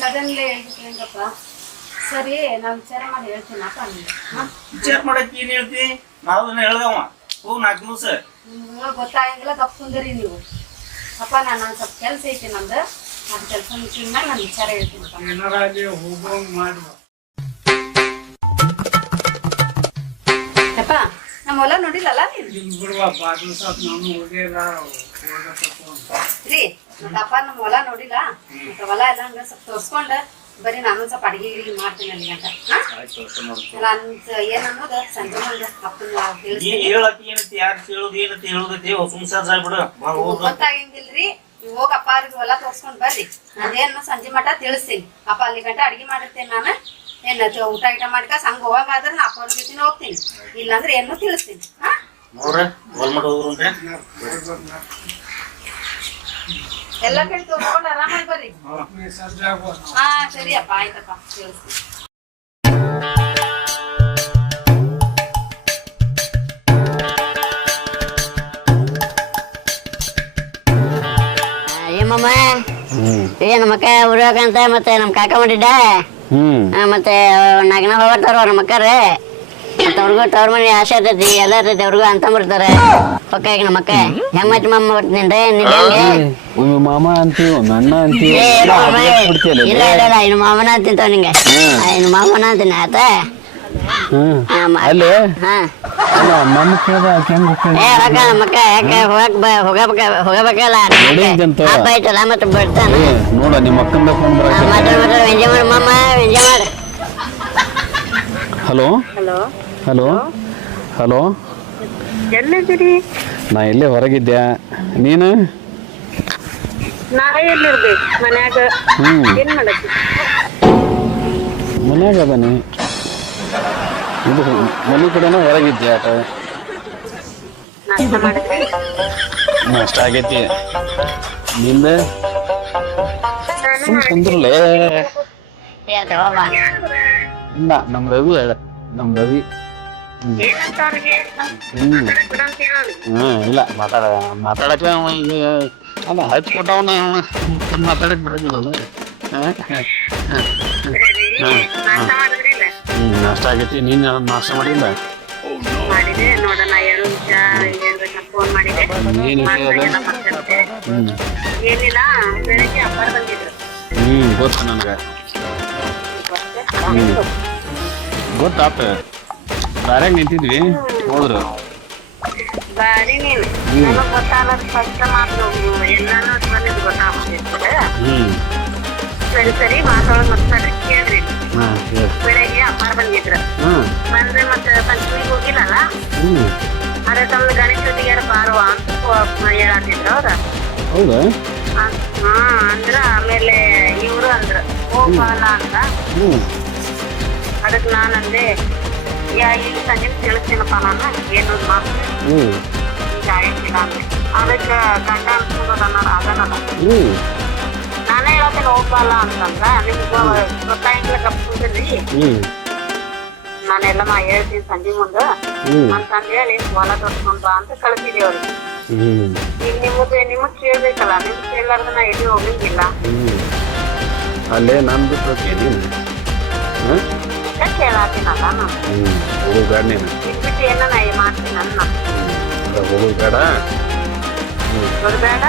Suddenly ಹೇಳ್ಬೇಕಪ್ಪ. ಸರಿ ನಾನು ವಿಚಾರ ಮಾಡಿ ಹೇಳ್ತೀನಿ ಅಪ್ಪ. ವಿಚಾರ ಮಾಡಕ್ಕೆ ಏನ್ ಹೇಳ್ತಿ? ನಾವು ಹೇಳ್ದವ ಹೋಗ್ 4 ದಿವಸ ಗೊತ್ತಾಗಂಗಿಲ್ಲ ಗಪ್ ಕುಂದ್ರಿ ನೀವು. ಅಪ್ಪ ನಾನು ಸ್ವಲ್ಪ ಕೆಲಸ ಐತಿ ನಮ್ದು. ಅದು ಕೆಲಸ ಮುಗಿಸಿದ ನಾನು ವಿಚಾರ ಹೇಳ್ತೀನಿ. ಅಪ್ಪ ನಮ್ಮ ಹೊಲ ನೋಡಿಲ್ಲಲ್ಲ ರೀ? ಅಪ್ಪ ನಮ್ಮ ಹೊಲ ನೋಡಿಲ್ಲ. ಹೊಲ ಎಲ್ಲ ಹಂಗ ಸ್ವಲ್ಪ ತೋರ್ಸ್ಕೊಂಡ ಬರೀ ನಾನು ಸ್ವಲ್ಪ ಅಡಿಗೆ ಗಿಡಿಗೆ ಮಾಡ್ತೀನಿ ಅಲ್ಲಿ ಗಂಟ. ಏನ್ ಅನ್ನೋದು ಸಂಜೆ ಮುಂದೆ ಅಪ್ಪನ ಗೊತ್ತಾಗಂಗಿಲ್ರಿ. ನೀವು ಹೋಗಿ ಅಪ್ಪ ಅವ್ರಿಗೆ ಹೊಲ ತೋರ್ಸ್ಕೊಂಡ್ ಬರ್ರಿ. ನಾನೇನು ಸಂಜೆ ಮಠ ತಿಳಿಸ್ತೀನಿ. ಅಪ್ಪ ಅಲ್ಲಿ ಗಂಟ ಅಡಿಗೆ ಮಾಡಿರ್ತೇನೆ ನಾನು. ಏನ ಊಟ ಗಿಟ ಮಾಡ್ಕ ಸಂಗ ಹೋಗಂಗಾದ್ರೆ ನಾ ಅಪ್ಪ ಅವ್ರ ಜೊತೆ ಹೋಗ್ತೀನಿ. ಇಲ್ಲಾಂದ್ರೆ ಏನು ತಿಳಿಸ್ತೀನಿ. ಎಲ್ಲ ಕಡೆ ತೋರ್ಸ್ಕೊಂಡು ಆರಾಮಾಗಿ ಬರ್ರಿ. ಹಾ ಸರಿ ಅಪ್ಪ ಆಯ್ತಪ್ಪ ತಿಳಿಸ್ತೀನಿ. ಏಮಮ್ಮ ನಮ್ಮಕ್ಕ ಊರಾಗಂತ ಮತ್ತೆ ನಮ್ ಕಾಕ ಮಾಡಿದ್ದ ಮತ್ತೆ ನಾಗನ ಹೋಗ್ತಾರ ನಮ್ಮ ಅಕ್ಕಾರೆ. ಮತ್ತ ಅವ್ರಿಗೂ ತವ್ರ ಮನೆ ಆಸೆ ಆಗ್ತೈತಿ, ಎಲ್ಲ ಇರ್ತೈತಿ ಅವ್ರಿಗೂ ಅಂತ ಬರ್ತಾರೆ. ಪಕ್ಕ ಈಗ ನಮ್ಮ ಅಕ್ಕ ಹೆಂಗ್ ಮತ್ತೆ ಮಾಮ ಬರ್ತೀನಿ ಮಾಮ ಅಂತೀವಿ ಅಣ್ಣ ಅಂತೀವಿ. ಇಲ್ಲ ಇಲ್ಲ ಇಲ್ಲ ಇನ್ನು ಮಾಮನ ಅಂತಿಂತವ ನಿಂಗೆ. ಇನ್ನು ಮಾಮನ ಅಂತೀನಿ ಆತ. ಅಲ್ಲಿ ಹೋಗಬೇಕಲ್ಲ ಹಬ್ಬ ಐತಲ್ಲ ಮತ್ತೆ ಬರ್ತಾನ. ನೋಡ ನಿಮ್ಮ ಅಕ್ಕಂದ ಫೋನ್ ಎಂಜಾಯ್ ಮಾಡು ಮಾಮ ಎಂಜಾಯ್ ಮಾಡು. ಹಲೋ ಹಲೋ ಹಲೋ ಎಲ್ಲಿದ್ದೀರಿ? ನಾ ಇಲ್ಲೇ ಹೊರಗಿದ್ದೆ. ನೀನು? ನಾ ಎಲ್ಲಿರ್ಬೇಕು ಮನ್ಯಾಗ. ಏನ್ ಮಾಡತ್ತಿ? ಮನ್ಯಾಗ ಅದಾನೆ. ಇದು ಮನೆ ಕಡೆನೂ ಹೊರಗಿದ್ದೆ. ಆಟ ನಾಷ್ಟ ಮಾಡಿದ್ರಿ? ನಾಷ್ಟ ಆಗೈತಿ. ನಿಂದ ಕುಂದ್ರಲೇ? ಇಲ್ಲ ನಮ್ ರವಿ ನಮ್ ರವಿ. ಇಲ್ಲ ಮಾತಾಡಕ್ಕೆ ಅಲ್ಲ ಹಚ್ಕೊಟ್ಟವನ ಮಾತಾಡಕ್ ಬಿಡಂಗಿಲ್ಲ. ನಾಷ್ಟ ಆಗೈತಿ. ನೀನ್ ನಾಷ್ಟ ಮಾಡಿಲ್ಲ? ಗೊತ್ತು ನನಗೆ. ಗೊತ್ತಾತ. ದಾರ್ಯಾಗ ನಿಂತಿದ್ವಿ ಹೋದ್ರು. ಸರಿ ಸರಿ ಮಾತಾಡೋದು ಮತ್ತೆ ಕೇಳ್ರಿ. ಬೆಳಗ್ಗೆ ಅಪ್ಪಾರ ಬಂದಿದ್ರು. ಬಂದ್ರೆ ಮತ್ತೆ ಪಂಚಮಿಗೆ ಹೋಗಿಲ್ಲಲ್ಲ, ಅದೇ ತಮ್ದು ಗಣೇಶ ಜೊತೆಗಾರ ಬಾರುವ ಅಂತ ಹೇಳತ್ತಿದ್ರು ಅವ್ರ. ಹೌದಾ? ಅಂದ್ರ ಆಮೇಲೆ ಇವ್ರು ಅಂದ್ರು ಹೋಗಲ್ಲ ಅಂತ. ಅದಕ್ಕೆ ನಾನಂದೆ ಈಗ ಸಂಜೆ ತಿಳಿಸ್ತೀನಪ್ಪ ನಾನು ಏನು ಮಾತು ಈಗ ಆಗಿಲ್ಲ ಅಂದ್ರೆ. ಅದಕ್ಕೆ ಗಂಡ ಅನ್ಸ್ಕೊಂಡ್ ಅದನ್ನಲ್ಲ ನಾನೇ ಹೇಳ್ತೇನೆ ಹೋಗಲ್ಲ ಅಂತಂದ್ರ ನಿಮ್ಗೆ ಗೊತ್ತಾಗಿಲ್ಲ ಕಪ್ಪಿದ್ರಿ. ನಾನೆಲ್ಲ ಹೇಳ್ತೀನಿ ಸಂಜೆ ಮುಂದೆ ಅಂತಂದ್ ಹೇಳಿ ಹೊಲ ತೊಡ್ಕೊಂಡ್ ಬಾ ಅಂತ ಕಳ್ಸಿದೀವಿ ಅವ್ರಿಗೆ. ಈಗ ನಿಮಗ್ ಕೇಳ್ಬೇಕಲ್ಲ, ನಿಮ್ಗೆ ಕೇಳಾರ್ದ ನಾ ಎಲ್ಲಿ ಹೋಗಂಗಿಲ್ಲ. ಅಲ್ಲೇ ನಾನ್ ಬಿಟ್ಟು ಕೇಳಾತೀನಲ್ಲ ನಾನು. ಹೋಗೋದು ಬೇಡ ನೀನು. ಬಿಟ್ಟು ಏನ ನಾ ಮಾಡ್ತೀನಿ ನನ್ನ ಹೋಗೋದು ಬೇಡ ಬೇಡ.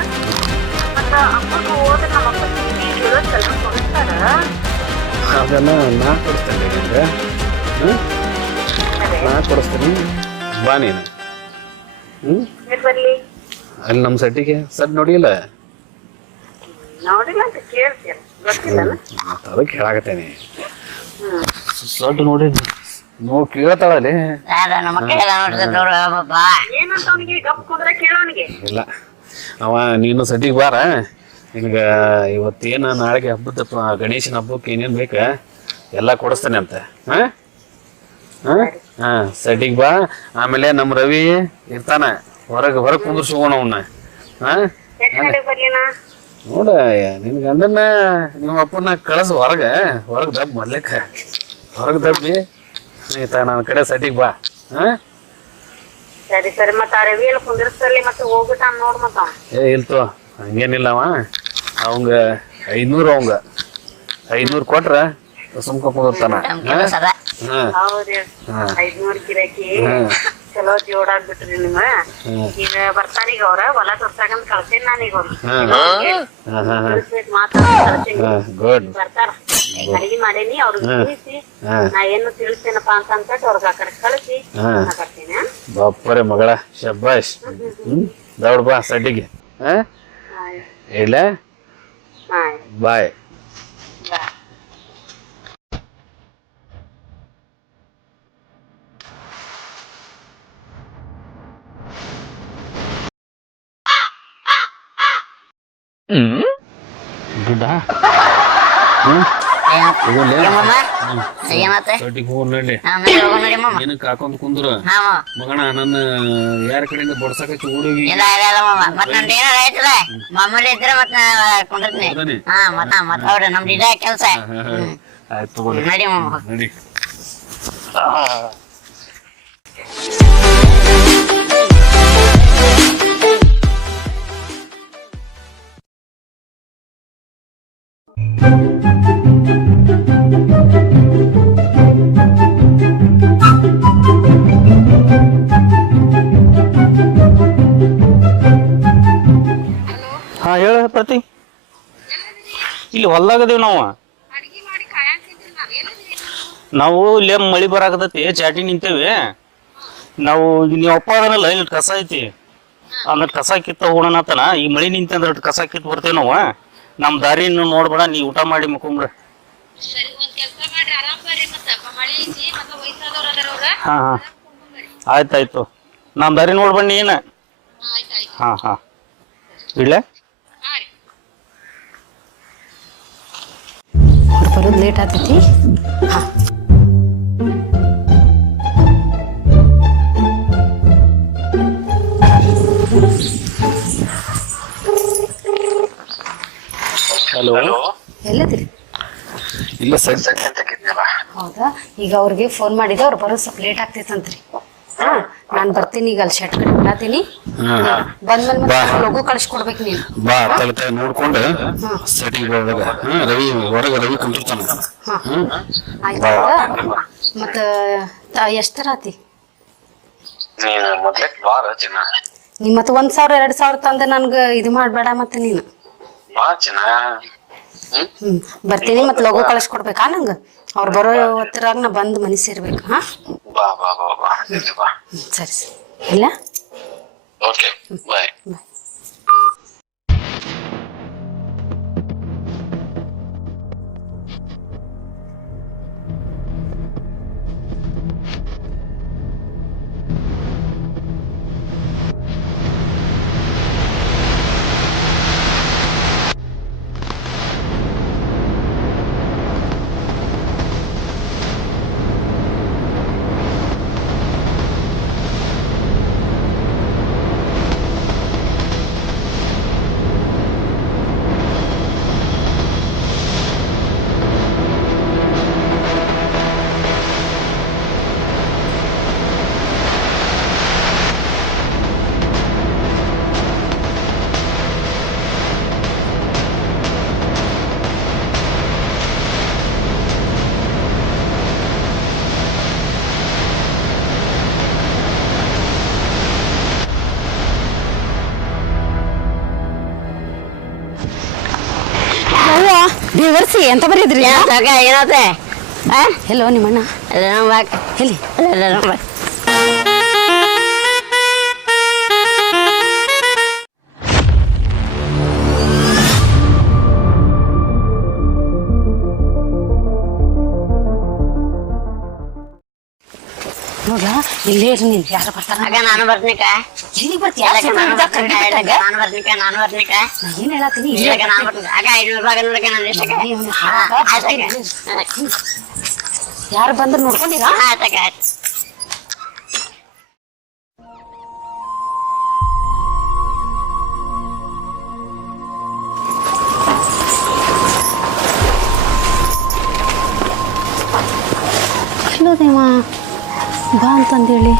ಮತ್ತ ಅಪ್ಪಗೂ ಹೋದ್ರೆ ನಮ್ಮ ಅಪ್ಪ ಸ್ವಲ್ಪ ಕೊಡ್ತಾರ. ಅದನ್ನ ನಾ ಕೊಡಿಸ್ತೇನೆ ನಿಂಗೆ. ನಾ ಕೊಡಿಸ್ತೀನಿ ಬಾ ನೀನು. ಬರ್ಲಿ ಅಲ್ಲಿ ನಮ್ಮ ಸೆಟ್ಟಿಗೆ ಸದ್ ನೋಡಿಲ್ಲ? ನೋಡಿಲ್ಲ ಅಂತ ಕೇಳ್ತೀರ ಗೊತ್ತಿಲ್ಲ. ಅದಕ್ಕೆ ಹೇಳಾಕತ್ತೇನೆ. ಸಡ್ ನೋಡಿ ಕೇಳ್ತಾಳಲ್ಲಿ. ಏನಂತ ಅವನಿಗೆ ಗಪ್ ಕುಂದ್ರೆ ಕೇಳೋನಿಗೆ ಇಲ್ಲ ಅವ ನೀನು ಸದ್ಯಕ್ಕೆ ಬಾರ. ನಿನಗೆ ಇವತ್ತೇನು ನಾಳೆಗೆ ಹಬ್ಬದ ಗಣೇಶನ ಹಬ್ಬಕ್ಕೆ ಏನೇನು ಬೇಕ ಎಲ್ಲ ಕೊಡಿಸ್ತಾನೆ ಅಂತ. ಹಾಂ ಸದ್ಯಕ್ಕೆ ಬಾ. ಆಮೇಲೆ ನಮ್ಮ ರವಿ ಇರ್ತಾನ ಹೊರಗೆ ಕುಂದ್ರಿಸ್ಕೋಣ ಅವನ್ನ. ನೋಡ ನಿನ್ ಗಂಡನ್ನ ನಿಮ್ಮ ಅಪ್ಪನ ಕಳಿಸ್ ಹೊರಗೆ ದಬ್ಬ ಮೊದ್ಲಕ್ಕ ಹೊರಗೆ ದಬ್ಬಿ ಆಯ್ತಾ ನನ್ನ ಕಡೆ ಸಟಿಗೆ ಬಾ. ಸರಿ ಸರಿ ಮತ್ತೆ ರವಿ ಎಲ್ಲ ಕುಂದಿರ್ಸಲ್ಲಿ ಮತ್ತೆ ಹೋಗ್ಬಿಟ್ಟ ನೋಡ್ ಮತ್ತ. ಇಲ್ತೋ ಹಂಗೇನಿಲ್ಲವ. ಅವಂಗ 500 ಅವಂಗ 500 ಕೊಟ್ರ ಸುಮ್ಕ ಕುಂದಿರ್ತಾನ. ನಮ್ ಕೆಲಸ ಅದ. ಹೌದ್ರಿ 500 ಗಿರಾಕಿ ಚಲೋ ಜೋಡಾಗ್ಬಿಟ್ರಿ ನಿಮ್ಮ. ಈಗ ಬರ್ತಾರ ಈಗ ಅವ್ರ ಹೊಲ ತೋರ್ಸಾಕಂತ ಕಳ್ಸೇನ್ ನಾನೀಗ ಗುಡ್. ಬರ್ತಾರ ಅಡಿಗೆ ಮಾಡೇನಿ ಅವ್ರಿಗೆ ತಿಳಿಸಿ ನಾ ಏನು ತಿಳಿಸ್ತೇನಪ್ಪ ಅಂತ ಅವ್ರಿಗೆ ಆ ಕಡೆ ಕಳಿಸಿ ನಾ ಬರ್ತೀನಿ. ಬಾಪರೆ ಮಗಳ ಶಬ್ಬಾಷ್. ದೌಡ್ ಬಾ ಸಡ್ಡಿಗೆ. ಇಲ್ಲ ಬಾಯ್. ದುಡ್ಡ ಏನಾತ ಹೋಗ್ ನಡಿ. ನೋಡಿ ಮಾಮ. ಏನಕ್ಕೆ ಹಾಕೊಂಡ್ ಕುಂದ್ರ ಹಾ ಮಾಮ. ಮಗಣ ನನ್ನ ಯಾರ ಕಡೆಯಿಂದ ಬಡ್ಸಕತ್ತಿ ಹುಡುಗಿ. ಇಲ್ಲ ಇಲ್ಲ ಇಲ್ಲ ಮಾಮ. ಮತ್ ನಂದು ಏನಾರ ಆಯ್ತಲ್ಲ ಮಾಮೂಲಿ ಇದ್ರೆ ಮತ್ ನಾ ಕುಂದಿರ್ತೀನಿ. ಹೌದಾನೆ? ಹಾ ಮತ್ ಅವ್ರ ನಮ್ದು ಇದ ಕೆಲ್ಸ. ಆಯ್ತು ತಗೊಳ್ಳಿ ನಡಿ ಮಾಮ. ನಡಿ. ಹಾ ಹೇಳ ಪ್ರತಿ. ಇಲ್ಲಿ ಹೊಲ್ದಾಗದೇವ್ ನಾವು ಇಲ್ಲೇ ಮಳಿ ಬರಾಕತೈತಿ ಚಾಟಿ ನಿಂತೇವಿ ನಾವು. ನೀವು ಅಪ್ಪ ಅದನ್ನಲ್ಲ ಇಲ್ಲಿ ಕಸ ಐತಿ ಅಂದ್ರೆ ಕಸ ಕಿತ್ತ ಹೋಗೋಣತನ. ಈ ಮಳಿ ನಿಂತಂದ್ರೆ ಕಸ ಕಿತ್ ಬರ್ತೇವೆ ನಾವು. ನಮ್ ದಾರಿ ನೋಡ್ಬೇಡ, ನೀ ಊಟ ಮಾಡಿ ಮುಕೊಂಬ್ರ. ಹಾ ಹಾ ಆಯ್ತಾಯ್ತು. ನಮ್ ದಾರಿ ನೋಡ್ಬಣ್ಣಿ ಏನ. ಹಾ ಹಾ ಇಡ್ಲೆ. ಬರೋದು ಲೇಟ್ ಆಗ್ತೈತಿ. ಹಾಂ ಹಲೋ ಎಲ್ಲದಿರಿ? ಇಲ್ಲ ಸರ್. ಹೌದಾ? ಈಗ ಅವ್ರಿಗೆ ಫೋನ್ ಮಾಡಿದ್ದೆ, ಅವ್ರು ಬರೋದು ಸ್ವಲ್ಪ ಲೇಟ್ ಆಗ್ತೈತಂತ್ರಿ. ಹಾಂ ನಾನು ಬರ್ತೀನಿ ಈಗ ಅಲ್ಲಿ ಶರ್ಟ್ ಕಡೆ ಬಿಡತ್ತೀನಿ. ಬಂದ್ಮೇಲೆ ಮತ್ತೆ ಲಘು ಕಳಿಸ್ಕೊಡ್ಬೇಕು ನೀನು. ಬಾ ತಲೆ ನೋಡ್ಕೊಂಡು ಸೆಟಿಗೆ ಹೋದಾಗ ರವಿ ಹೊರಗೆ ರವಿ ಕುಂತಿರ್ತಾನ. ಹಾಂ ಆಯ್ತಾ? ಮತ್ತು ಎಷ್ಟು ಥರ ಆತಿ? ನೀ ಮತ್ತೆ 1,000 2,000 ತಂದೆ ನನ್ಗೆ ಇದು ಮಾಡಬೇಡ ಮತ್ತೆ ನೀನು. ಬರ್ತೀನಿ ಮತ್ತೆ ಲಘು ಕಳಿಸ್ಕೊಡ್ಬೇಕಾ ನಂಗೆ? ಅವ್ರು ಬರೋ ಹೊತ್ತರಾಗ ನಾ ಬಂದು ಮನೆ ಸೇರ್ಬೇಕು. ಹಾಂ ಸರಿ ಸರಿ ಇಲ್ಲ ಬಾಯ್. ದೇವರ್ಸಿ ಎಂತ ಬರೀದ್ರಿ? ಏನಾತೆ? ಎಲ್ಲೋ ನಿಮ್ಮಣ್ಣ ಎಲ್ಲ ಎಲ್ಲಿ? ನೋಡ್ಲಾ ಇಲ್ಲೇ ಇರಿ ನೀನು. ಯಾರು ಬರ್ತಾರ? ನಾನು ಬರ್ನಿಕ. ಎಲ್ಲಿ ಬರ್ತೀಯ? ನಾನು ಬರ್ನಿಕ. ಏನ್ ಹೇಳತ್ತೀನಿ? ನಾನು ಬರ್ತೀನಿ. ಆಗ 500 ರೂಪಾಯಿ ನೋಡಕ್ಕೆ ನಾನು ಇಷ್ಟಕ್ಕೆ. ಯಾರು ಬಂದ್ರೆ ನೋಡ್ಕೊಂಡಿರಾ? ಆಯ್ತಕ್ಕ ಆಯ್ತು. ಎಲ್ಲೋ ದೇವ ಬಾ ಅಂತಂದೇಳಿ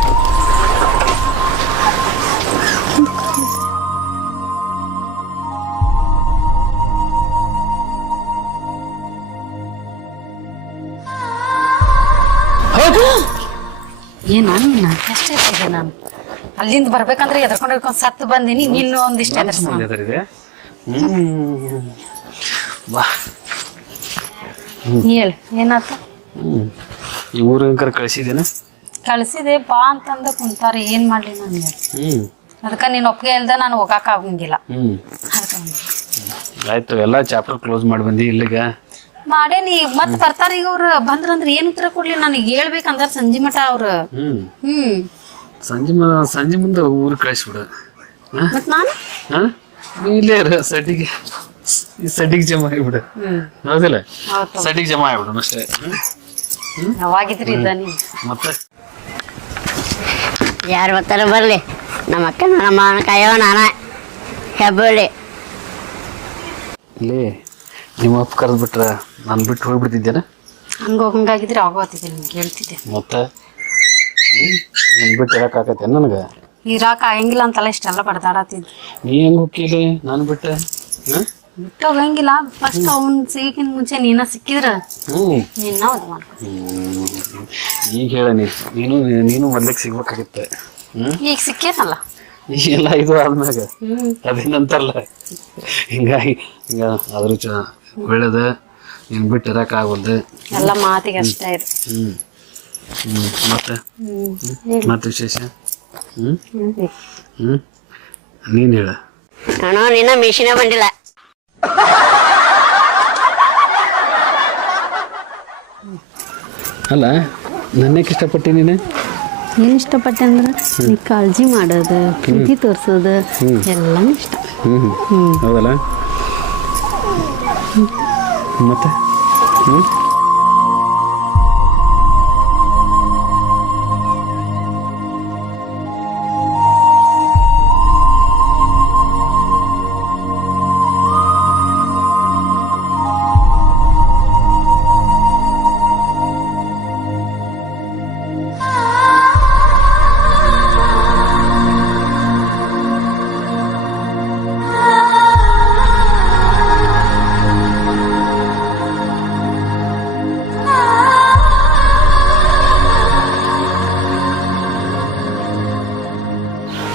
ಏನು ಎಷ್ಟೇ ಇದೆ ನಾನು ಅಲ್ಲಿಂದ ಬರ್ಬೇಕಂದ್ರೆ ಎದ್ಕೊಂಡು ಸತ್ತು ಬಂದೀನಿ ನಿನ್ನ ಒಂದಿಷ್ಟ ಇದೆ ಬಾ ಹೇಳು ಏನಾತ ಈ ಊರಿನ ಕಳಿಸಿದ್ದೇನೆ ಕಳ್ಸಿದೆ ಬಾ ಅಂತಂದ ಕುಂತಾರ ಏನ್ ಮಾಡ್ಲಿ ನಾನು ಅದಕ್ಕ ನೀನ್ ಒಪ್ಪಿಗೆ ಇಲ್ದ ನಾನು ಹೋಗಾಕ ಆಗಂಗಿಲ್ಲ ಆಯ್ತು ಎಲ್ಲ ಚಾಪ್ಟರ್ ಕ್ಲೋಸ್ ಮಾಡಿ ಬಂದಿ ಇಲ್ಲಿಗ ಮಾಡೇನಿ ಮತ್ ಬರ್ತಾರ ಈಗ ಅವ್ರ ಬಂದ್ರಂದ್ರ ಏನ್ ಉತ್ತರ ಕೊಡ್ಲಿ ನನಗೆ ಹೇಳ್ಬೇಕಂದ್ರ ಸಂಜೆ ಮಠ ಅವ್ರ ಸಂಜೆ ಮುಂದೆ ಊರು ಕಳಿಸ್ಬಿಡು ಮತ್ ನಾನು ಇಲ್ಲೇ ಸಟಿಗೆ ಈ ಸಟಿಗೆ ಜಮಾ ಆಗಿಬಿಡು ಹೌದಿಲ್ಲ ಸಟಿಗೆ ಜಮಾ ಆಗ್ಬಿಡು ಅಷ್ಟೇ ಯಾವಾಗಿದ್ರಿ ಇದ್ದಾನೆ ಮತ್ತೆ ಯಾರು ಬರ್ತಾರ ಬರ್ಲಿ ನಮ್ಮ ಅಕ್ಕ ನಮ್ಮ ಮಾವನ ಕಾಯವ ನಾನ ಹೆಬ್ಬಳ್ಳಿ ಇಲ್ಲಿ ನಿಮ್ಮ ಅಪ್ಪ ಕರೆದ್ಬಿಟ್ರ ನಾನು ಬಿಟ್ಟು ಹೋಗ್ಬಿಡ್ತಿದ್ದೇನೆ ಹಂಗಾಗಿದ್ರೆ ಆಗೋತಿದ್ದೆ ನಿಮ್ಗೆ ಹೇಳ್ತಿದ್ದೆ ಮತ್ತೆ ನೀನು ಬಿಟ್ಟು ಇರೋಕ್ಕಾಗತ್ತೆ ನನಗೆ ಇರಾಕ ಆಗಂಗಿಲ್ಲ ಅಂತಲ್ಲ ಇಷ್ಟೆಲ್ಲ ಬಡ್ದಾಡತ್ತಿದ್ ನೀ ಹೆಂಗ್ ಹೋಗ್ಕಿಲ್ಲ ನಾನು ಬಿಟ್ಟೆ ಬಿಟ್ಟು ಹೋಗಂಗಿಲ್ಲ ಫಸ್ಟ್ ಅವ್ನ್ ಸಿಗಕ್ಕಿಂತ ಮುಂಚೆ ನೀನ ಸಿಕ್ಕಿದ್ರ ನಿನ್ನ ಅದು ಮಾಡ್ಕೊ ಈಗ ಹೇಳ ನೀನು ಮೊದ್ಲಿಗೆ ಸಿಗ್ಬೇಕಾಗಿತ್ತೆ ಈಗ ಸಿಕ್ಕೇನಲ್ಲ ಈಗೆಲ್ಲ ಇದು ಆದ್ಮ್ಯಾಗ ಅದೇನಂತಾರಲ್ಲ ಹಿಂಗಾಗಿ ಅದ್ರ ಒಳ್ಳೇದ ನೀನು ಬಿಟ್ಟು ಇರಕ್ ಆಗೋದು ಎಲ್ಲ ಮಾತಿಗೆ ಅಷ್ಟೇ ಇದು ಮತ್ತೆ ಮತ್ತೆ ವಿಶೇಷ ನೀನ್ ಹೇಳ ನಾನು ನಿನ್ನ ಮಿಷಿನೇ ಬಂದಿಲ್ಲ ಅಲ್ಲ ನನ್ನಕ್ಕೆ ಇಷ್ಟಪಟ್ಟಿ ನೀನು ಏನ್ ಇಷ್ಟಪಟ್ಟೆ ಅಂದ್ರೆ ನೀ ಕಾಳಜಿ ಮಾಡೋದು ಪ್ರೀತಿ ತೋರ್ಸೋದು ಎಲ್ಲ ಇಷ್ಟ ಹೌದಲ್ಲ ಮತ್ತೆ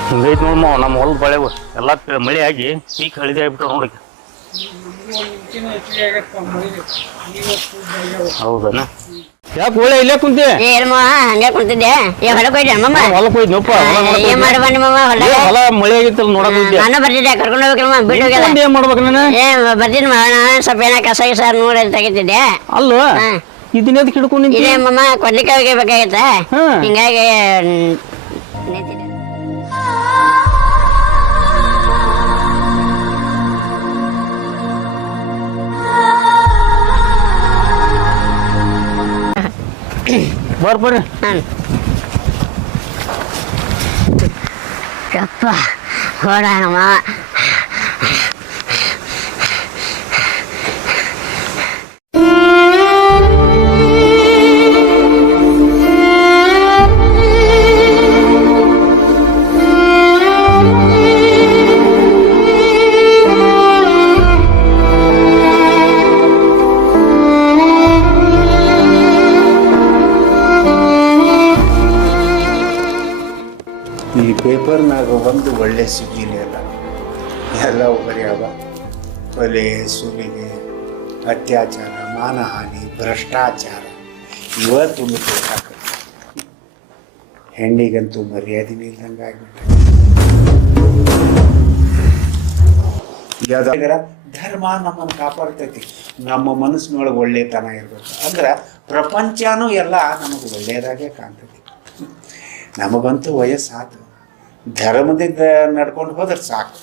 ಹಿಂಗೈತಿ ನೋಡಮ್ಮ ನಮ್ಮ ಹೊಲದ ಬಳೆವು ಎಲ್ಲ ಮಳೆ ಆಗಿ ಪೀಕ್ ಹಳಿದೆ ಆಗ್ಬಿಟ್ಟು ನೋಡಿ ಹೌದನ ಯಾಕೆ ಒಳ್ಳೆ ಇಲ್ಲೇ ಕುಂತಿ ಏನಮ್ಮ ಹಂಗೆ ಕುಂತಿದ್ದೆ ಹೊಲಕ್ಕೆ ಹೋಯ್ದೆ ಅಮ್ಮಮ್ಮ ಹೊಲಕ್ಕೆ ಹೋಯ್ನಪ್ಪ ಏನ್ ಮಾಡಿ ಬನ್ನಿ ಮಮ್ಮ ಹೊಲ ಮಳೆ ಆಗಿತ್ತಲ್ಲ ನೋಡಕ್ ಹೋಗಿದ್ದೆ ನಾನು ಬರ್ತಿದ್ದೆ ಕರ್ಕೊಂಡು ಹೋಗ್ಬೇಕಮ್ಮ ಬಿಟ್ಟು ಹೋಗ್ಯಲ್ಲ ಏನ್ ಮಾಡ್ಬೇಕು ನಾನು ಬರ್ತೀನಿ ನಾನು ಸ್ವಲ್ಪ ಏನೋ ಕಸ ಗಿಸ ನೋಡಿ ತೆಗಿತಿದ್ದೆ ಅಲ್ವಾ ಇದನ್ನೇದ್ ಹಿಡ್ಕೊಂಡು ಇದೇ ಮಮ್ಮ ಕೊಡ್ಲಿಕ್ಕೆ ಬೇಕಾಗೈತ ಹಿಂಗಾಗಿ ನಿಂತಿದ್ದೆ ಬರ್ರಿ ಯಪ್ಪ ಹೊಡಮ್ಮ ಈ ಪೇಪರ್ನಾಗ ಒಂದು ಒಳ್ಳೆ ಸುದ್ದಿನೇ ಅಲ್ಲ ಎಲ್ಲವೂ ಬರೆಯವ ಕೊಲೆ ಸುಲಿಗೆ ಅತ್ಯಾಚಾರ ಮಾನಹಾನಿ ಭ್ರಷ್ಟಾಚಾರ ಇವತ್ತು ಬೇಕಾಗ ಹೆಣ್ಣಿಗಂತೂ ಮರ್ಯಾದೆನೇ ಇಲ್ದಂಗೆ ಆಗ್ಬಿಟ್ಟೆ ಧರ್ಮ ನಮ್ಮನ್ನು ಕಾಪಾಡ್ತೈತಿ ನಮ್ಮ ಮನಸ್ಸಿನೊಳಗೆ ಒಳ್ಳೆತನ ಇರ್ಬೇಕು ಅಂದ್ರೆ ಪ್ರಪಂಚನೂ ಎಲ್ಲ ನಮಗೆ ಒಳ್ಳೆಯದಾಗೆ ಕಾಣ್ತೈತಿ ನಮಗಂತೂ ವಯಸ್ಸಾತು ಧರ್ಮದಿಂದ ನಡ್ಕೊಂಡು ಹೋದ್ರೆ ಸಾಕು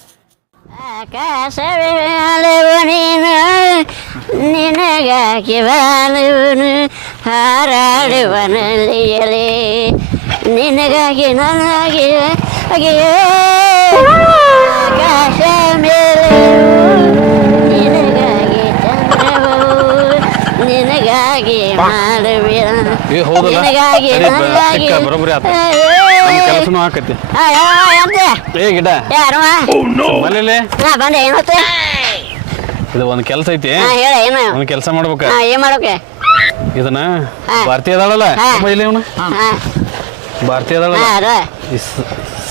ಆಕಾಶವೇಳೆವು ನೀನು ನಿನಗಾಗಿ ಬಾಳುವನು ಹಾರಾಡುವನಲ್ಲಿಯಲೇ ನಿನಗಾಗಿ ನನಗಾಗಿ ಆಕಾಶ ಮೇಲೆ ನಿನಗಾಗಿ ಚಂದ್ರವು ನಿನಗಾಗಿ ಮಾಡುವೆ ನಿನಗಾಗಿ ನನಗಾಗಿ ಕೆಲಸನೂ ಹಾಕತಿ ಏ ಗಿಡ ಮನೇಲಿ ಬಂದೆ ಏನತ್ತೆ ಇದು ಒಂದು ಕೆಲಸ ಐತಿ ಹೇಳ ಏನು ಒಂದು ಕೆಲಸ ಮಾಡ್ಬೇಕ ಏನ್ ಮಾಡೋಕೆ ಇದನ್ನ ಹಾ. ಭಾರತೀಯ ಅದಾಳಲ್ಲ ಹಾ. ಇಲ್ಲಿ ಇವನು ಹಾ ಭಾರತೀಯ ಅದಾಳಲ್ಲ ಹಾ ಅದ ಈ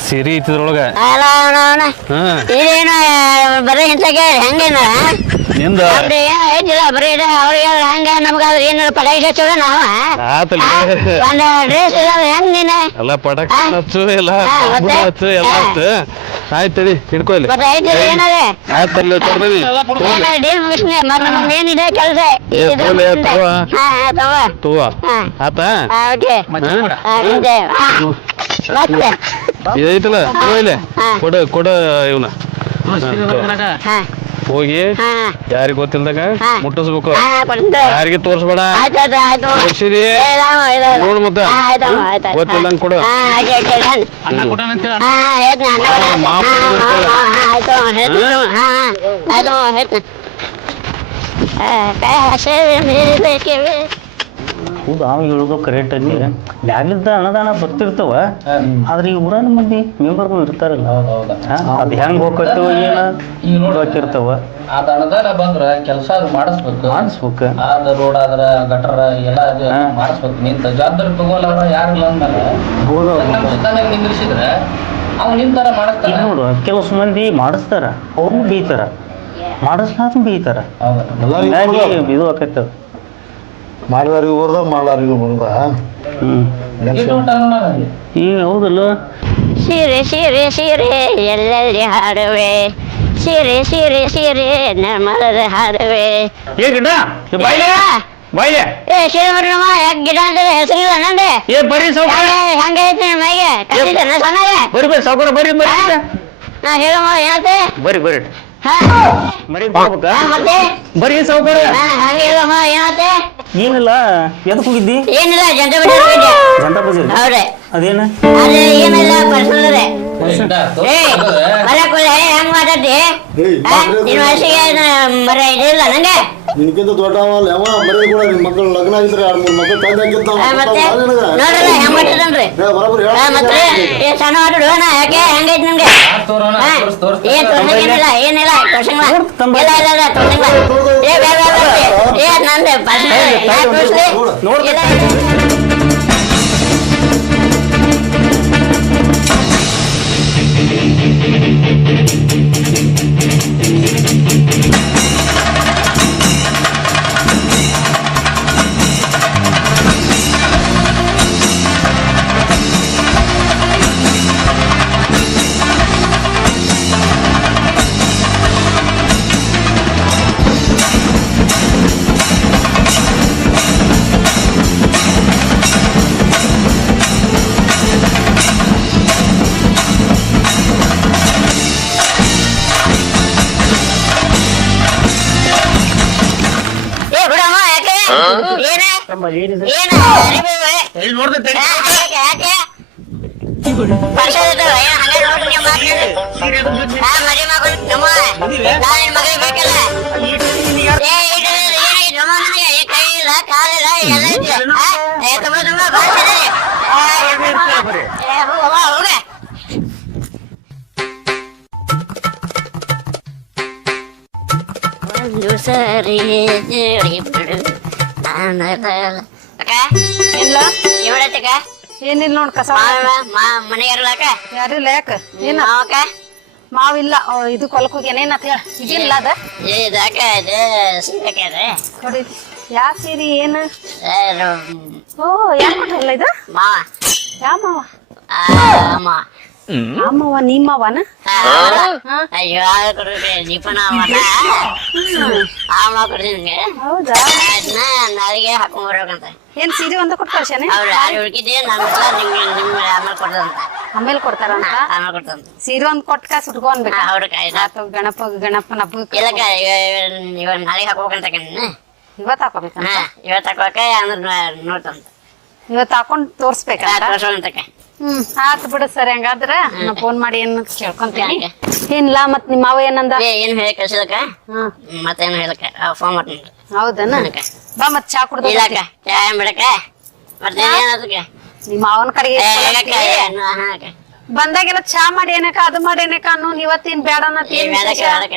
ಸೀರೆ ಐತಿದ್ರೊಳಗ ಅಲ್ಲ ಅವನ ಹಾ ಇದೇನು ಬರೀ ಹಿಂಸಕ್ಕೆ ಹೆಂಗೇನ ನಿಂದ ಅವ್ರಿ ಏನು ಐತಿಲ್ಲ ಬರೀ ಇದೆ ಅವ್ರಿಗೆ ಹಂಗ ನಮ್ಗ ಏನಾರ ಪಟಾಕಿ ಹಚ್ಚೋದ ನಾವ ಆತಲ್ಲ ಒಂದು ಡ್ರೆಸ್ ಇಲ್ಲ ಹೆಂಗ್ ನೀನು ಎಲ್ಲ ಪಟಾಕಿ ಹಚ್ಚು ಎಲ್ಲ ಹಾ, ಮತ್ತೆ? ಹಚ್ಚು ಎಲ್ಲ ಹಚ್ಚು ಆಯ್ತು ತಡಿ ಹಿಡ್ಕೊ ಇಲ್ಲಿ ಮತ್ತೆ ಐತಿಲ್ಲ ಏನದೆ ಆಯ್ತಲ್ಲ ತರ್ಬೇವಿ ಡೀಲ್ ಮುಗಿಸ್ನಿ ಮತ್ತೆ ನಮ್ಗೆ ಏನಿದೆ ಕೆಲಸ ಏ, ತಗೊಳ್ಳಿ, ತಗೋ. ಹಾ ತಗೋ ತಗೋ ಹಾ ಆತಾ ಓಕೆ ಇದೆ ಮತ್ತೆ ಇದೈತಲ್ಲ ತಗೋ ಇಲ್ಲಿ ಹಾ. ಕೊಡ ಇವನ ಹಾ ಹೋಗಿ ಹಾ ಯಾರಿಗೆ ಗೊತ್ತಿಲ್ದಾಗ ಹಾ. ಮುಟ್ಟಿಸ್ಬೇಕು ಹಾ ಕೊಡ್ತೆ ಯಾರಿಗೆ ತೋರಿಸ್ಬೇಡ ಆಯ್ತು ಆಯ್ತು ಆಯ್ತು ತೋರಿಸಿದಿ ನೋಡು ಮತ್ತೆ ಗೊತ್ತಿಲ್ಲಂಗ್ ಕೊಡು ಹೌದು ಅವ ಹೇಳೋದು ಕರೆಕ್ಟ್ ಐತಿ ಮ್ಯಾಲಿಂದ ಅನುದಾನ ಬರ್ತಿರ್ತಾವ ಆದ್ರೆ ಈ ಊರನ ಮಂದಿ ಮೆಂಬರ್ಗಳು ಇರ್ತಾರಲ್ಲ ಅದ್ ಹೆಂಗ್ ಹೋಗ್ತವ ಏನ ಗೊತ್ತಿರ್ತಾವ ಅದ ಅನುದಾನ ಬಂದ್ರ ಕೆಲಸ ಅದು ಮಾಡಿಸ್ಬೇಕು ಅದ ರೋಡ್ ಆದ್ರ ಗಟರ ಎಲ್ಲ ಅದು ಮಾಡಿಸ್ಬೇಕು ನಿಂತ ಜವಾಬ್ದಾರಿ ತಗೋಲ್ಲ ಯಾರಿಲ್ಲ ಅಂದ್ಮೇಲೆ ನಮ್ಮ ಸಿದ್ಧಾಂತ ನಿಂದ್ರಿಸಿದ್ರೆ ಅವ್ ನಿಂತಾರ ಈಗ ನೋಡು ಕೆಲವು ಮಂದಿ ಮಾಡಿಸ್ತಾರ ಅವ್ರನ್ನೂ ಬೀತಾರ ಮಾಡಿಸ್ಲಾರ ಬೀತಾರ ಹಂಗಾಗಿ ಇದು ಆಕೈತದ ಮಾಡ್ಲಾರಿಗೂ ಬರ್ದ ಮಾಡ್ಲಾರಿಗೂ ಬಂದ ಈಗ ಹೌದಲ್ಲ ಸೀರೆ ಸೀರೆ ಸೀರೆ ಎಲ್ಲೆಲ್ಲಿ ಹಾಡುವೆ ಸೀರೆ ಸೀರೆ ಸೀರೆ ನಮ್ಮದ ಹಾಡುವೆ ಏ ಗಿಡ ಬಾಯ್ಲೆ ಬಾಯ್ಲೆ ಏ ಶ್ರೀಮಠಮ್ಮ ಯಾಕೆ ಗಿಡ ಅಂದ್ರೆ ಹೆಸರಿಲ್ಲ ನಂದೆ ಏ ಬರ್ರಿ ಸೌಕರ್ಯ ಹಂಗೈತಿ ಮೈಗೆ ಕಟ್ಟಿದ್ದೇನೆ ಸಣ್ಣಗೆ ಬರ್ರಿ ಬರ್ರಿ ಸೌಕರ್ಯ ಬರ್ರಿ ಬರ್ರಿ ನಾ ಹೇಳಮ್ಮ ಏನತ್ತೆ ಬರ್ರಿ ಬರ್ರಿ ಹಾ ಮರಿ ಬರ್ಬೇಕಾ ಮತ್ತೆ ಬರ್ರಿ ಸೌಕರ್ಯ ಹಂಗೆ ಹೇಳಮ್ಮ ಏನತ್ತೆ ಏನಿಲ್ಲ ಎದಕ್ ಹೋಗಿದ್ದಿ ಏನಿಲ್ಲ ಜಂಟ ಬಿಟ್ಟು ಹೋಗಿದ್ದೆ ಜಂಟ ಬಜಾರ್ ಹೌದ್ರಿ ಅದೇನ ಅದೇ ಏನಿಲ್ಲ ಪರ್ಸನಲ್ ರೀ ಏ ಮಲ ಕುಲ್ಲ ಹೆಂಗ್ ಮಾತಾಡ್ತಿ ನಿನ್ನ ವಯಸ್ಸಿಗೆ ಮರ ಇದಿಲ್ಲ ನಂಗೆ ನಿನಕ್ಕಿಂತ ದೊಡ್ಡವಲ್ಲ ಯಾವ ಬರೀ ಕೂಡ ನಿನ್ ಮಕ್ಕಳು ಲಗ್ನ ಆಗಿದ್ರೆ 2-3 ಮಕ್ಕಳು ಮತ್ತೆ ನೋಡ್ರಲ್ಲ ಹೆಂಗ್ ಮಾಡ್ತದನ್ರಿ ಮತ್ತೆ ಏ ಸಣ್ಣ ಮಾತಾಡುವಣ ಯಾಕೆ ಹೆಂಗೈತಿ ನಿಮ್ಗೆ ಏನ್ ತೋರ್ಸಂಗಿಲ್ಲ ಏನಿಲ್ಲ ತೋರ್ಸಂಗಿಲ್ಲ ಇಲ್ಲ ಇಲ್ಲ ಇಲ್ಲ ತೋರ್ಸಂಗಿಲ್ಲ ಏ ಬೇಡ ಏ ನಂದೆ ಪರ್ಸನಲ್ ತೋರ್ಸ್ರಿ ಸರಿ ಬಿಡು ಇಲ್ಲ ಇವಳತ್ತಕ ಏನಿಲ್ಲ ನೋಡ್ ಕಸ ಮನೆಯಾರಲಕ ಯಾರಿಲ್ಲ ಯಾಕ ಏನ ಮಾವಕ ಮಾವಿಲ್ಲ ಇದು ಕೊಲಕ್ ಹೋಗ್ಯಾನೇನ ಅಂತ ಹೇಳ ಇದಿಲ್ಲ ಅದ ಇದಾಕ ಇದು ಸೀರೆಕೆ ಅದ ನೋಡಿ ಯಾ ಸೀರಿ ಏನ ಓ ಯಾಕ ಕೊಟ್ಟಲ್ಲ ಇದು ಮಾವ ಯಾ ಮಾವ ಅಮ್ಮ ಆ ಮಾವ ನಿಮ್ಮ ಮಾವನ ಅಯ್ಯೋ ಕೊಡ್ರಿ ದೀಪನ ಆ ಮಾವ ಕೊಡ್ತೀನಿ ನಿಂಗೆ ಹೌದಾ ಅದನ್ನ ನಾಳೆಗೆ ಹಾಕೊಂಡ್ ಬರ್ಬೇಕಂತ ಏನ್ ಸೀರೆ ಒಂದ ಕೊಟ್ಟು ಕಳ್ಸ್ಯಾನೆ ಅವ್ರು ಯಾರು ಹುಡುಕಿದ್ದೆ ನನ್ನ ನಿಮ್ಗೆ ಆಮೇಲೆ ಕೊಡ್ದಂತ ಆಮೇಲೆ ಕೊಡ್ತಾರಂತ ಆಮೇಲೆ ಕೊಡ್ತಂತ ಸೀರೆ ಒಂದ್ ಕೊಟ್ಟ ಕಾಸು ಉಟ್ಕೊಂಡ್ಬೇಕ ಅವ್ರ ಕಾಯ್ದ ಗಣಪನ ಹಬ್ಬಕ್ಕೆ ಇಲ್ಲಕ್ಕ ಇವಾಗ ನಾಳೆಗೆ ಹಾಕೋಬೇಕಂತ ಕಣ್ಣ ಇವತ್ ಹಾಕೋಬೇಕಂತ ಇವತ್ತು ಹಾಕೋಕ ಅಂದ್ರೆ ನೋಡ್ತಂತ ಇವತ್ ಹಾಕೊಂಡ್ ತೋರ್ಸ್ಬೇಕಂತ ತೋರ್ಸೋಂತಕ್ಕ ಆತ್ ಬಿಡು ಸರಿ ಹಂಗಾದ್ರ ನಾ ಫೋನ್ ಮಾಡಿ ಏನ್ ಕೇಳ್ಕೊಂತೀನಿ ಏನಿಲ್ಲ ಮತ್ ನಿಮ್ ಮಾವ ಏನಂದ ಏನು ಹೇಳಿ ಕಳ್ಸಿದಕ್ಕ ಮತ್ತೇನು ಹೇಳಕ್ಕ ಫೋನ್ ಮಾಡ್ತೀನಿ ಹೌದನ ಬಾ ಮತ್ ಚಾ ಕುಡ್ದ ಇಲ್ಲಕ್ಕ ಚಾ ಬಿಡಕ್ಕ ಮತ್ತೆ ಏನದಕ್ಕೆ ನಿಮ್ ಮಾವನ ಕಡೆಗೆ ಬಂದಾಗೆಲ್ಲ ಚಾ ಮಾಡಿ ಏನಕ್ಕ ಅದು ಮಾಡಿ ಏನಕ್ಕ ಅನ್ನೋ ಇವತ್ತೇನ್ ಬೇಡ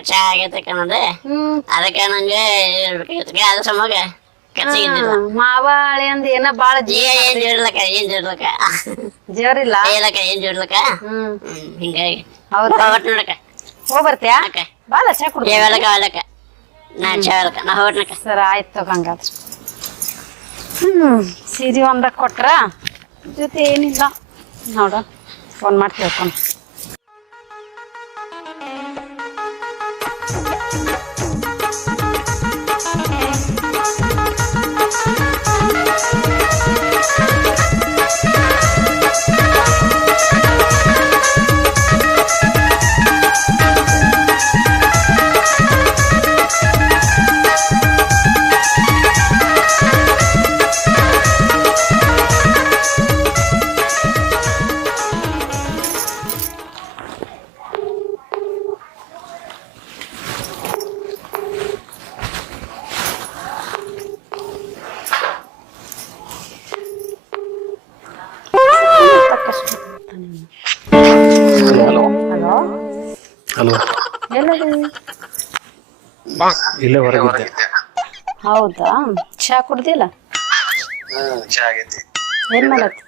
ಚಾ ಆಗೈತಕ್ಕ ಅನ್ನೋದು ಅದಕ್ಕೆ ನಂಗೆ ಇರ್ಬೇಕಾಗಿತ್ತಕ್ಕ ಅದ್ರ ಸಮಾಗ ಕಚ್ಚಿಗಿದ್ದಿಲ್ಲ ಮಾವಾಳಿ ಅಂದ್ ಏನ ಬಾಳ ಏನ್ ಜೋಡ್ಲಕ್ಕ ಜೋರಿಲ್ಲ ಏಲಕ್ಕ ಏನ್ ಜೋಡ್ಲಕ್ಕ ಹಿಂಗಾಗಿ ಹೌದಾ ಹೊಟ್ ನೋಡಕ್ಕ ಹೋಗ್ ಬರ್ತೀಯಾ ಅಕ್ಕ ಬಾಳ ಚಾ ಕುಡ್ದು ಏಳಕ್ಕ ಅವಲಕ್ಕ ನಾ ಚಾವಲಕ್ಕ ನಾ ಹೊಟ್ನಕ್ಕ ಸರ್ ಆಯ್ತು ಹಂಗಾದ್ರೆ ಸೀರೆ ಒಂದ ಕೊಟ್ರ ಜೊತೆ ಏನಿಲ್ಲ ನೋಡ ಫೋನ್ ಮಾಡಿ ಕೇಳ್ಕೊಂಡು ಹಲೋ ಹಲೋ ಹಲೋ ಎಲ್ಲದು ಇಲ್ಲೇ ಹೊರಗಿದ್ದೆ ಹೌದಾ ಚಾ ಕುಡ್ದಿಲ್ಲ ಚಾ ಆಗೈತಿ ಏನ್ ಮಾಡತ್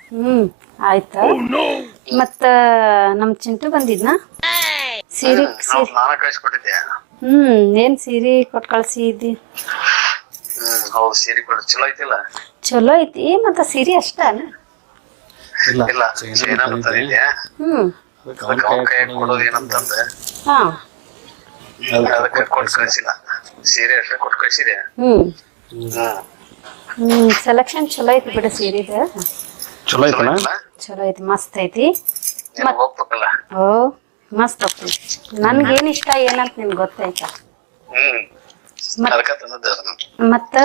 ಆಯ್ತಾ ಮತ್ತ ನಮ್ ಚಿಂಟು ಬಂದಿದ್ನಾ ಸೀರೆ ನಾನ ಕಳ್ಸಿಕೊಟ್ಟಿದ್ದೆ ಏನ್ ಸೀರೆ ಕೊಟ್ ಕಳ್ಸಿದ್ದಿ ಹೌದು ಸೀರೆ ಕೊಡ ಚಲೋ ಐತಿಲ್ಲ ಚಲೋ ಐತಿ ಮತ್ತ ಸೀರೆ ಅಷ್ಟ ಇಲ್ಲ ಇಲ್ಲ ಏನಾದ್ರು ತಂದಿದ್ದೆ ಕೈ ಕೊಡೋದು ಏನಂತಂದೆ ಹಾ ಅದಕ್ಕೆ ಕೊಟ್ಟು ಕಳ್ಸಿಲ್ಲ ಸೀರೆ ಅಷ್ಟೇ ಕೊಟ್ಟು ಕಳ್ಸಿದೆ ಸೆಲೆಕ್ಷನ್ ಚಲೋ ಐತಿ ಬಿಡ ಸೀರೆದ ಚಲೋ ಐತನ ಚಲೋ ಐತಿ ಮಸ್ತ್ ಐತಿ ಹೋಗ್ಬೇಕಲ್ಲ ಓ ಮಸ್ತ್ ಐತಿ ನನ್ಗೇನ್ ಇಷ್ಟ ಏನಂತ ನಿಮ್ಗೆ ಗೊತ್ತಾಯ್ತಾ ಅದಕ್ಕ ತಂದದ್ದು ಅದನ್ನ. ಮತ್ತ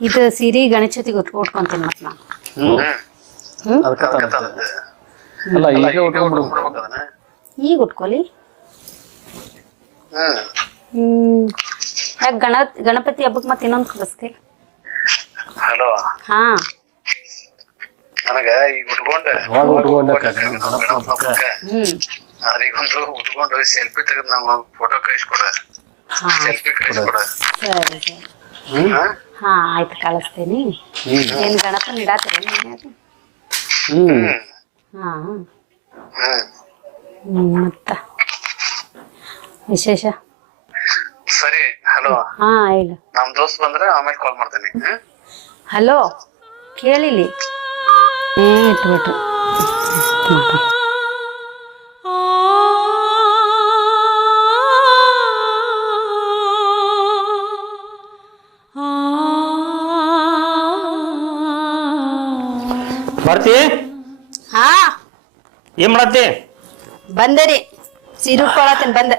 ಇದು ಸೀರೆ ಗಣೇಶತಿಗೆ ಉಟ್ಕೊಂತೀನಿ ಮತ್ ನಾನು ಅದಕ್ಕೆ ಅದಕ್ಕ ತಂದದ್ದು. ಅಲ್ಲ ಈಗ ಈಗ ಉಟ್ಕೊಂಡ್ಬಿಡು ಉಟ್ಕೊಬೇಕು ಅದನ್ನ. ಈಗ ಉಟ್ಕೊಲಿ ಯಾಕೆ ಗಣಪತಿ ಹಬ್ಬಕ್ಕೆ ಮತ್ತೆ ಇನ್ನೊಂದು ಕಳಿಸ್ತಿ ಹಲೋ ಹಾ ನನಗ ಈಗ ಉಟ್ಕೊಂಡ ಅವಾಗ ಉಟ್ಕೊಂಡಕ್ಕ ಆದ್ರೆ ಈಗ ಒಂದು ಉಟ್ಕೊಂಡು ಸೆಲ್ಫಿ ತೆಗೆದು ನಾವು ಫೋಟೋ ಕಳಿಸ್ಕೊಡ ಸೆಲ್ಫಿ ಕಳಿಸ್ಕೊಡ ಸರಿ ಸರಿ ಹಾ ಆಯ್ತು ಕಳಿಸ್ತೀನಿ ಏನ್ ಗಣಪನ ಇಡಾತೀರ ಹಾ ಮತ್ತ ವಿಶೇಷ ಸರಿ ಹಲೋ ಹಾ ಇಲ್ಲ ನಮ್ ದೋಸ್ತ್ ಬಂದ್ರೆ ಆಮೇಲೆ ಕಾಲ್ ಮಾಡ್ತೇನೆ ಹಲೋ ಕೇಳಿಲಿ ಇಟ್ಬಿಟ್ಟು ಬರ್ತಿ ಹಾ ಏನ್ ಮಾಡತ್ತಿ ಬಂದರಿ ಸೀರೆ ಉಟ್ಕೊಳತ್ತೀನಿ ಬಂದೆ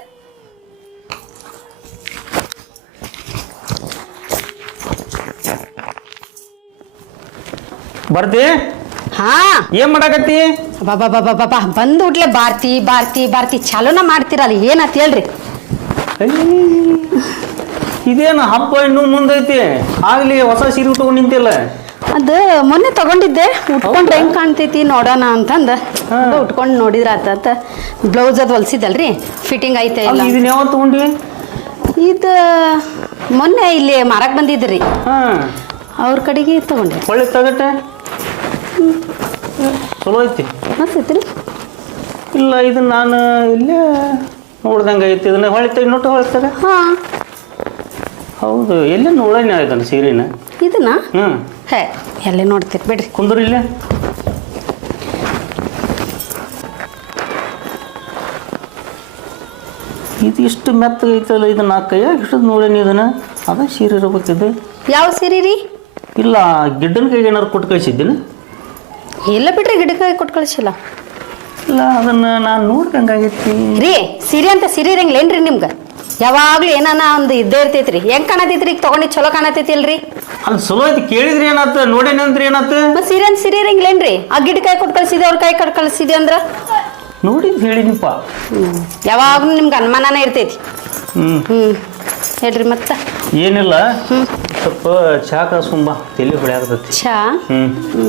ಬರ್ತಿ ಹಾ ಏನ್ ಮಾಡಾಕತ್ತಿ ಬಾಬಾ ಬಂದು ಉಟ್ಲೆ ಬಾರ್ತಿ ಬಾರ್ತಿ ಬಾರ್ತಿ ಚಾಲೋನ ಮಾಡ್ತೀರಲ್ಲ ಏನಂತ ಹೇಳ್ರಿ ಇದೇನು ಹಬ್ಬ ಇನ್ನು ಮುಂದೈತಿ ಆಗ್ಲಿ ಹೊಸ ಸೀರೆ ಉಟ್ಕೊಂಡು ನಿಂತಿಲ್ಲ ಅದು ಮೊನ್ನೆ ತಗೊಂಡಿದ್ದೆ ಉಟ್ಕೊಂಡ್ರೆ ಹೆಂಗ್ ಕಾಣ್ತೈತಿ ನೋಡೋಣ ಅಂತಂದ ಉಟ್ಕೊಂಡು ನೋಡಿದ್ರ ಆತ ಬ್ಲೌಸ್ ಅದು ಹೊಲ್ಸಿದಲ್ರಿ ಫಿಟ್ಟಿಂಗ್ ಐತೆ ಇಲ್ಲ ಇದನ್ನ ಯಾವತ್ತು ತಗೊಂಡಿ ಇದು ಮೊನ್ನೆ ಇಲ್ಲಿ ಮಾರಕ್ ಬಂದಿದ್ರಿ ಹಾ ಅವ್ರ ಕಡೆಗೆ ತಗೊಂಡೆ ಒಳ್ಳೆ ತಗಟ್ಟೆ ಚಲೋ ಐತಿ ಮಸ್ತ್ ಐತ್ರಿ ಇಲ್ಲ ಇದನ್ನ ನಾನು ಇಲ್ಲೇ ನೋಡ್ದಂಗೆ ಐತಿ ಇದನ್ನ ಹೊಳಿತ ಇನ್ನೊಟ್ಟು ಹೊಳಿತಾಗ ಹಾ ಹೌದು ಎಲ್ಲೇ ನೋಡೋಣ ಇದನ್ನ ಸೀರೆನ ಇದನ್ನ ಹ್ಞೂ ಹೇ ಎಲ್ಲೇ ನೋಡ್ತೀರಿ ಬಿಡ್ರಿ ಕುಂದ್ರಿ ಇಲ್ಲೇ ಇದು ಇಷ್ಟು ಮೆತ್ತಗೈತಲ್ಲ ಇದನ್ನ ಕೈಯಾಗ ಹಿಡಿದು ನೋಡೇನಿ ಇದನ್ನ ಅದ ಸೀರೆ ಇರ್ಬೇಕಿದ್ದು ಯಾವ ಸೀರೆ ರೀ ಇಲ್ಲ ಗಿಡ್ಡನ ಕೈಗೆ ಏನಾರು ಕೊಟ್ಟು ಕಳಿಸಿದ್ದೀನಿ ಇಲ್ಲ ಬಿಡ್ರಿ ಗಿಡಕಾಯಿ ಕೊಟ್ಟು ಕಳಿಸಿಲ್ಲ ಇಲ್ಲ ಅದನ್ನ ನಾನು ನೋಡ್ದಂಗಾಗೈತಿ ರೀ ಸೀರೆ ಅಂತ ಸೀರೆ ಇರಂಗಿಲ್ಲೇನ್ರಿ ನಿಮ್ಗೆ ಯಾವಾಗ್ಲೂ ಏನಾನ ಒಂದು ಇದ್ದೇ ಇರ್ತೈತ್ರಿ ಹೆಂಗ್ ಕಾಣತೈತ್ರಿ ಈಗ ತಗೊಂಡಿ ಚಲೋ ಕಾಣತೈತಿ ಅಲ್ರಿ ಅದು ಚಲೋ ಐತಿ ಕೇಳಿದ್ರಿ ಏನಾತ ನೋಡೇನಿ ಅಂದ್ರಿ ಏನಾತ ಮತ್ತೆ ಸೀರೆ ಅಂತ ಸೀರೆ ಇರಂಗಿಲ್ಲೇನ್ರಿ ಆ ಗಿಡಕಾಯಿ ಕೊಟ್ಟು ಕಳ್ಸಿದೆ ಅವ್ರ ಕೈ ಕೊಟ್ಟು ಕಳ್ಸಿದೆ ಅಂದ್ರ ನೋಡಿದ್ ಹೇಳಿನಿಪ್ಪ ಯಾವಾಗ್ಲೂ ನಿಮ್ಗೆ ಅನುಮಾನನೇ ಇರ್ತೈತಿ ಹ್ಞೂ ಹೇಳ್ರಿ ಮತ್ತ ಏನಿಲ್ಲ ಸ್ವಲ್ಪ ಚಾ ಕಾಸ್ಕೊಂಬ ತಲೆ ಹೊಳೆ ಆಗ್ತೈತಿ ಚಾ ಹ್ಞೂ